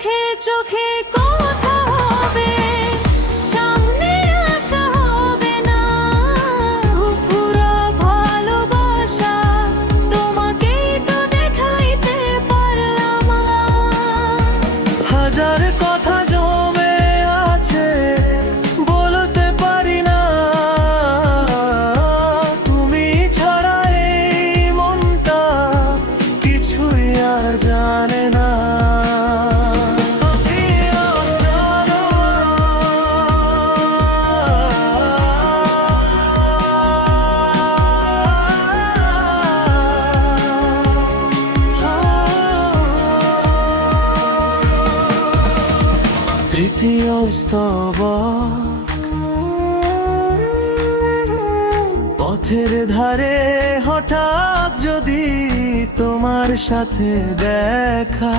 চোখে চোখে কথা হবে, সামনে আসা হবে না। পুরো ভালোবাসা তোমাকেই তো দেখাইতে পারলাম। হাজার কথা জমে আছে বলতে পারি না, তুমি ছাড়া এই মনটা কিছুই আর জানে না। তৃতীয় স্তবক, পথের ধারে হঠাৎ যদি তোমার সাথে দেখা,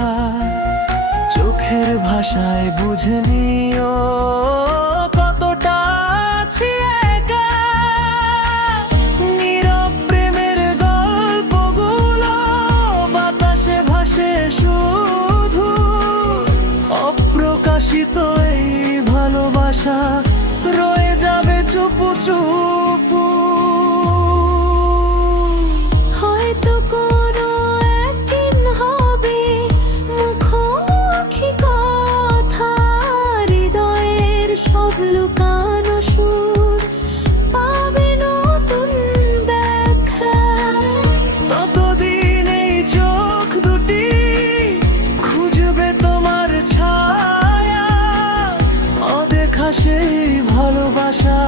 চোখের ভাষায় বুঝে নিও কতটা আছি একা। নীরব প্রেমের গল্পগুলো বাতাসে ভাসে শুধু, অপ্রকাশিত এই ভালোবাসা রয়ে যাবে চুপু চুপু। হয়তো কোনো একদিন হবে মুখোমুখি কথা, হৃদয়ের সব লুকানো সুর পাবে নতুন ব্যাখ্যা। ততদিন এই চোখ দুটি খুঁজবে তোমার ছায়া, অদেখা সেই ভালোবাসা।